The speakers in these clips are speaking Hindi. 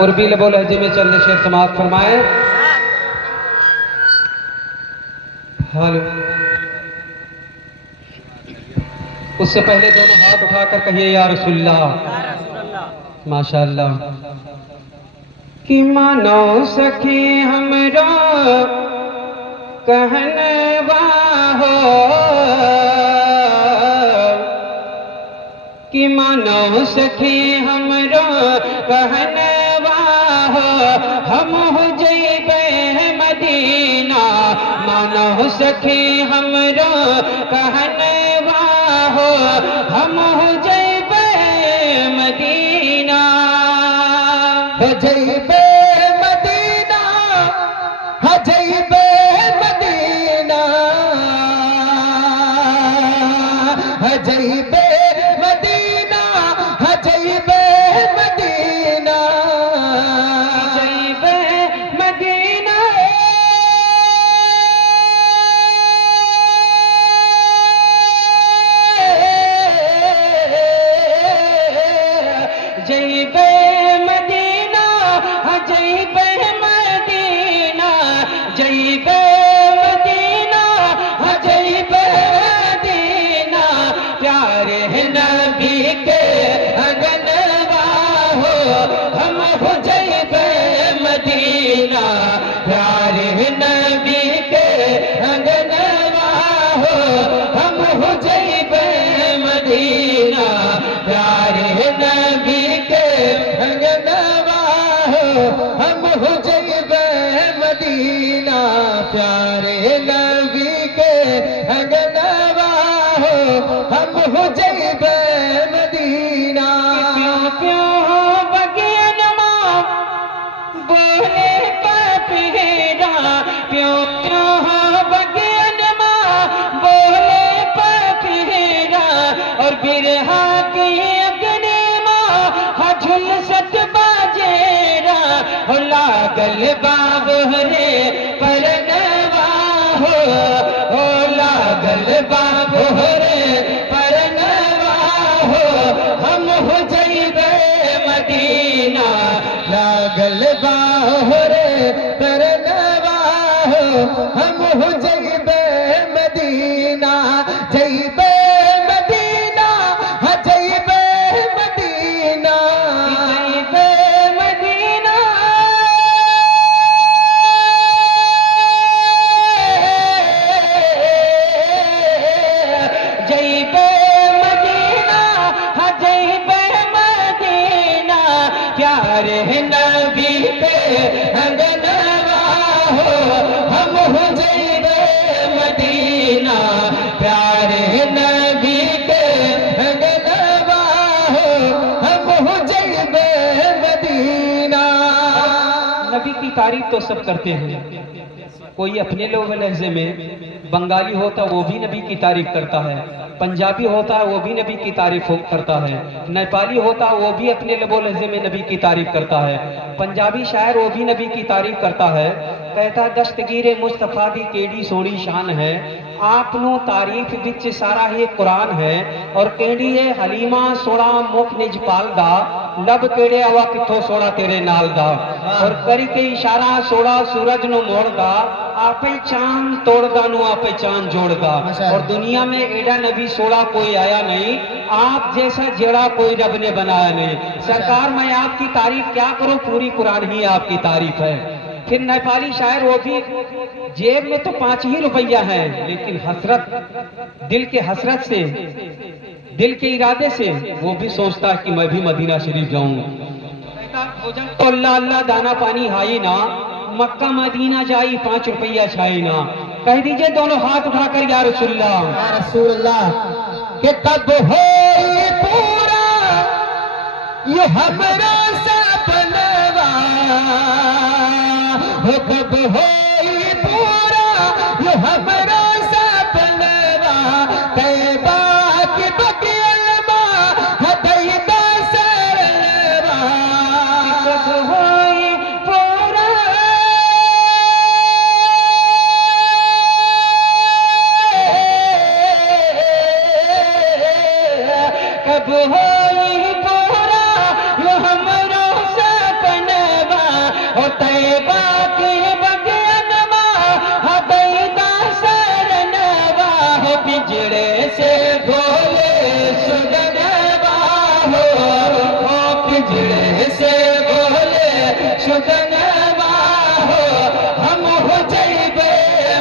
उर्बी लबो लहजे में चंद शेर समाप्त फरमाए। हेलो, उससे पहले दोनों हाथ उठाकर कहिए या रसूलल्लाह। माशाअल्लाह। कि मानो सखी हमरा कहनवा हो, कि मानो सखी हमरा कहनवा हो, हम हो जइबे मदीना। मानो सखी हमरा कहनवा हो, हम हो जइबे मदीना। हो जइबे मदीना, हो जइबे मदीना, हो जइबे मदीना, हो जइबे मदीना, जइबे मदीना। जइबे मदीना, जइबे मदीना, जइबे मदीना, जइबे मदीना। प्यारे नबी के अगनवा हो, हम हो जइबे मदीना। प्यारे नबी के अगनवा हो, हम हो जइबे मदीना। प्यारे नबी के अंगनवा हो, हम हो जइबे मदीना। प्यारे नबी के अंगनवा हो, हम हो जइबे मदीना। प्यों प्यों बगियन मां बोले पपीरा, प्यों प्यों बगियन मां बोले पपीरा। और बिरहा के अग्नि मां झुल सत बाजेरा। हो लागल बाब रे परनवा हो लागल बाब रे परनवा हो, हम हो जइबे मदीना। लागल बाहरे परनवा हो, हम हो जइबे मदीना। जइबे मदीना, हाँ जइबे मदीना, जइबे मदीना। जइबे मदीना, हाँ जइबे मदीना। प्यारे नबी पे अंगनवा हो, हम हो जइबे मदीना। प्यारे नबी पे अंगनवा हो, हम हो जइबे मदीना। नबी की तारीफ तो सब करते हैं, कोई अपने लोग लहजे में, बंगाली होता वो भी नबी की तारीफ करता है, पंजाबी होता है वो भी नबी की तारीफ करता है, नेपाली होता है वो भी अपने लबो लहजे में नबी की तारीफ करता है, पंजाबी शायर वो भी नबी की तारीफ करता है। कहता दस्तगीरे मुस्तफा दी केड़ी सोनी शान है, आपनों तारीफ विच सारा ही कुरान है। और केड़ी है हलीमा सोड़ा मुख निज पालदा, लब केड़े आवा किथों सोड़ा तेरे नाल दा। और करी के इशारा सोड़ा सूरज नु मोड़दा, आपे चांद तोड़दा नु आपे चांद जोड़दा। और दुनिया में एडा नबी सोड़ा कोई आया नहीं, आप जैसा जेड़ा कोई रब ने बनाया नहीं। सरकार मैं आपकी तारीफ क्या करूं, पूरी कुरान ही आपकी तारीफ है। फिर नेपाली शायर वो भी जेब में तो 5 ही रुपया है, लेकिन हसरत दिल के हसरत से, दिल के इरादे से वो भी सोचता है कि मैं भी मदीना शरीफ जाऊं। भोजन तो अल्लाह अल्लाह दाना पानी हाई ना, मक्का मदीना जाई 5 रुपया छाई ना। कह दीजिए दोनों हाथ उठाकर या रसूलल्लाह। या रसूलल्लाह। कि कब हो पूरा ये हमरा सपनवा, हो कब हो पूरा ये हमरा सपनवा। तैबा की बगियलवा हदैबा सरलवा। कब होई पूरा कब होई पूरा यो हमरो सपनवा। और तैबा की बगियनमा हदैदा सरनवा हो पिंजरे से बोले सुगनवा हो पिंजरे से बोले सुगनवा हो हम हो जइबे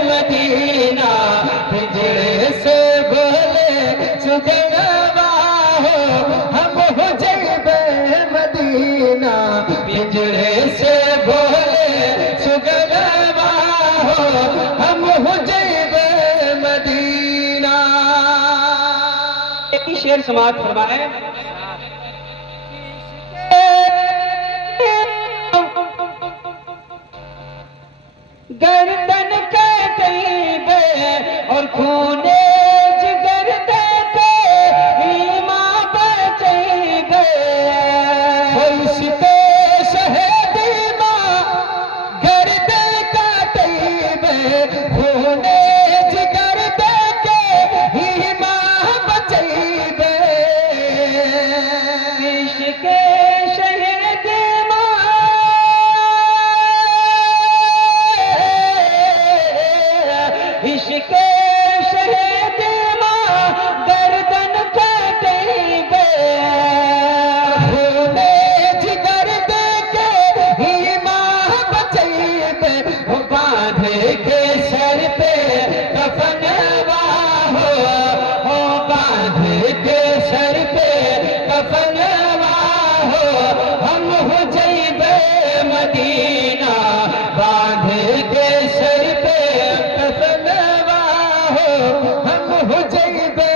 मदीना पिंजरे से बोले सुगनवा हो हम हो जइबे मदीना पिंजरे से बोले सुगनवा हो हम हो जइबे मदीना। एक ही शेर समाप्त फरमाए। गर्दन के तैबे और खूने जिगर देते ईमां बचैबे इसके शहीदी मां गर्दन के तैबे खूने जिगर देके ईमां बचैबे इसके शहीदी इश्क़े शहीद मां गर्दन कटेबे खूने जिगर देके ईमां बचैबे हो बांधे के सर पे कफनवा हो बांधे के सर पे कफनवा हो हम हो जइबे मदीना बांधे के सर पे कफनवा हो हम हो जइबे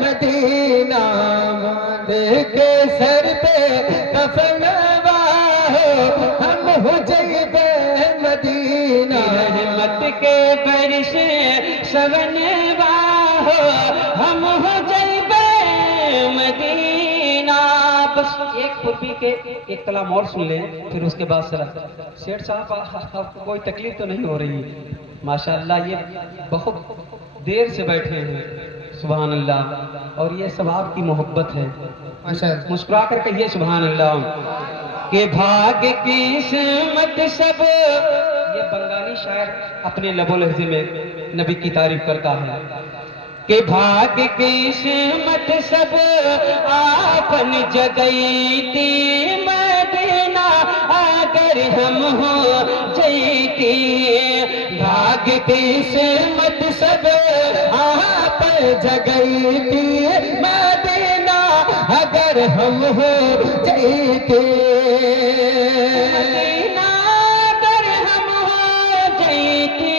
मदीना बांधे के सर पे कफनवा हो हम हो जइबे मदीना रहमत के बरसे सवनवा हो हम हो जइबे मदीना। बस एक पूर्वी के एक कलाम और सुन लें, फिर उसके बाद सर सेठ साहब आपको कोई तकलीफ तो नहीं हो रही? माशाअल्लाह ये बहुत देर से बैठे हैं, सुभान अल्लाह, और ये सब आपकी मोहब्बत है। माशाअल्लाह मुस्कुरा कर कहिए सुभान अल्लाह। के भाग्य किस्मत सब, ये बंगाली शायर अपने लबो लहजे में नबी की तारीफ करता है कि भाग्य किस्मत सब आपन जगैती मदीना अगर हम हो जैती भाग्य किस्मत सब आप जगैती मदीना अगर हम हो जैती मदीना अगर हम हो जैती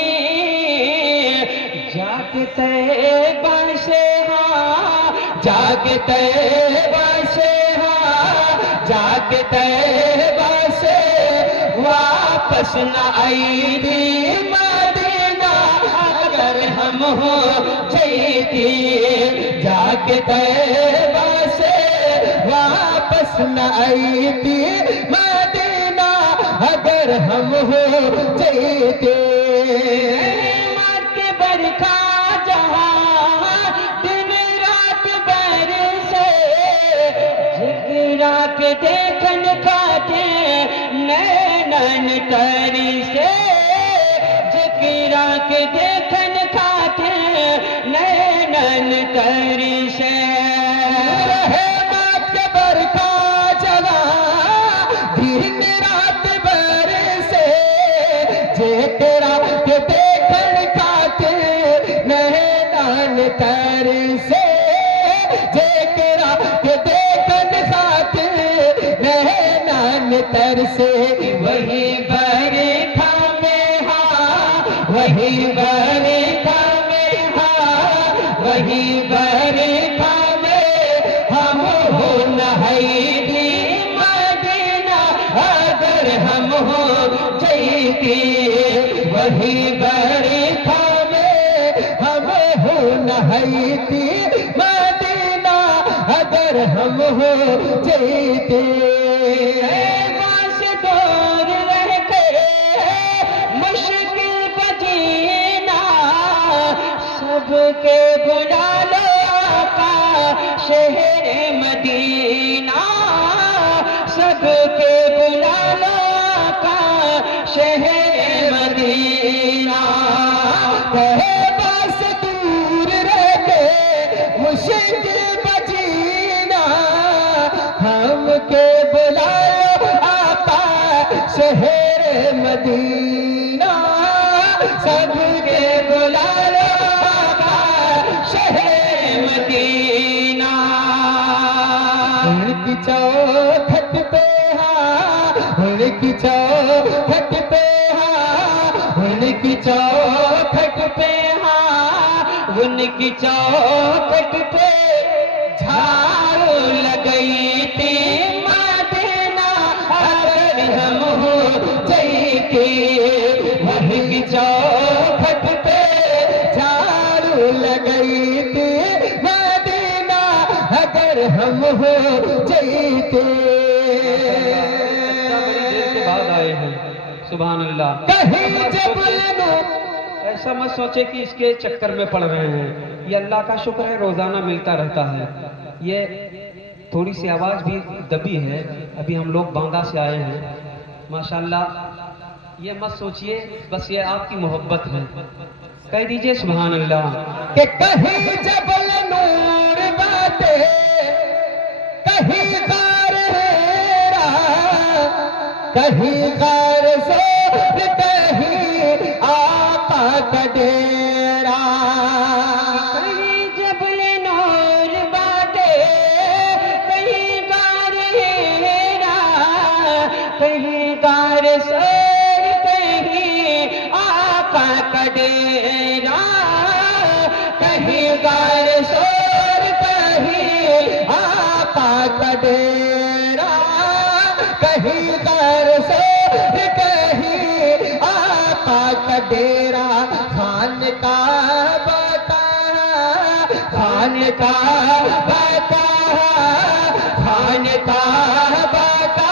जागते बसे हाँ जागते बसे हाँ जागते बसे वापस न आई मदीना अगर हम हो जैती जागते बसे वापस न आई मदीना अगर हम हो जैती बरखा जहाँ दिन रात बरसे जिगरा के देखन खाते नैनन तरी से जिगरा के देखन खाते नैनन तरी से बरखा जहाँ दिन रात बरसे जिगरा के देखन खाते नैनन तर से जेकरा के देखन खाते नैनन तर से वही बरखा में हाँ वही बरखा में हाँ वही बरखा में हम हो नहाई मदीना अगर हम हो जैती वही बरखा नहाईती मदीना अगर हम हो जैते दूर रह के मुश्किल बजीना सबके बुला लो आका शहर मदीना सबके बुला लो आका शहर मदीना सबके बुलाने का शहर मदीना। उनकी चौखट पे उनकी चौखट पे उनकी चौखट पे उनकी चौखट पे झाड़ू लगई थी मदीना अगर हम हो जाते। उनकी चौखट पे झाड़ू लगई थी मदीना अगर हम हो जाते। बाद आए हैं, सुभान अल्लाह। कहीं जब ऐसा मत सोचे कि इसके चक्कर में पड़ रहे हैं, ये अल्लाह का शुक्र है रोजाना मिलता रहता है। ये थोड़ी सी आवाज़ भी दबी है, अभी हम लोग बांदा से आए हैं माशाल्लाह। ये मत सोचिए, बस ये आपकी मोहब्बत है। कह दीजिए सुभान अल्लाह। कि कहीं जबल नूर बाटे कहीं गार हेरा कहीं गार सोर कहीं आका का डेरा। कहीं जबल नूर बाटे कहीं गार हेरा कहीं गार सोर कहीं आका का डेरा। कहीं गार सोर कहीं आका का डेरा। कहीं गार सोर कहीं आका का डेरा। खान का बता खान का बता खान का बता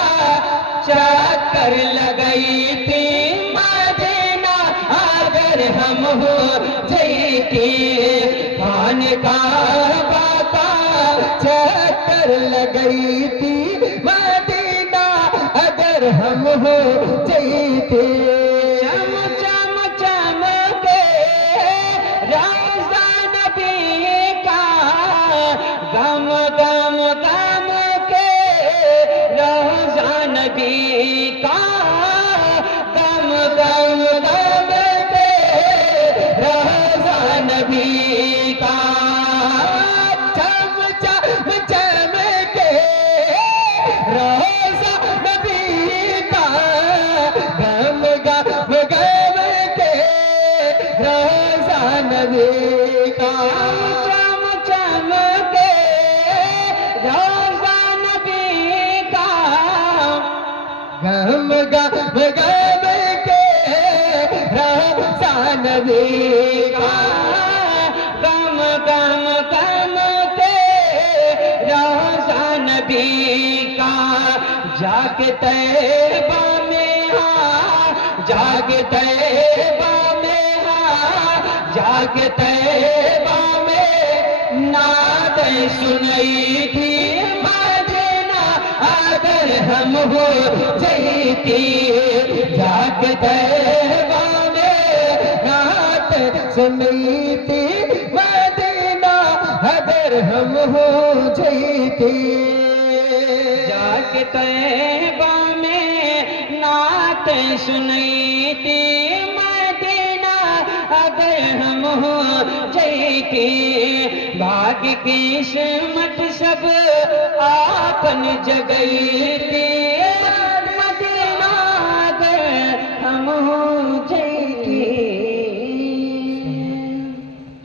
चक्कर लगई थी मदीना अगर हम हो जाते। खान का बता चक्कर लगई थी मदीना अगर हम हो जाते। चम चम चमके रोज़ा नबी का गम गम गम के रोज़ा नबी का गम गम गम के रोज़ा नबी का चम चम चमके रोज़ा नबी का गम गम गम के रोज़ा नबी का। चम चम के रोज़ा नबी का गम गम गम के रोज़ा नबी का। गम गम गम के रोज़ा नबी का। जाके तैबा में जाके तैबा में जाके तैबा में नात सुनई थी मदीना अगर हम हो जाते। जाके तैबा में नात सुनई थी मदीना अगर हम हो जाते। जाके तैबा में नात सुनई थी मदीना अगर हम हो जाते। भाग्य किस्मत सब आपन जगई थी मदीना अगर हम हो जाते।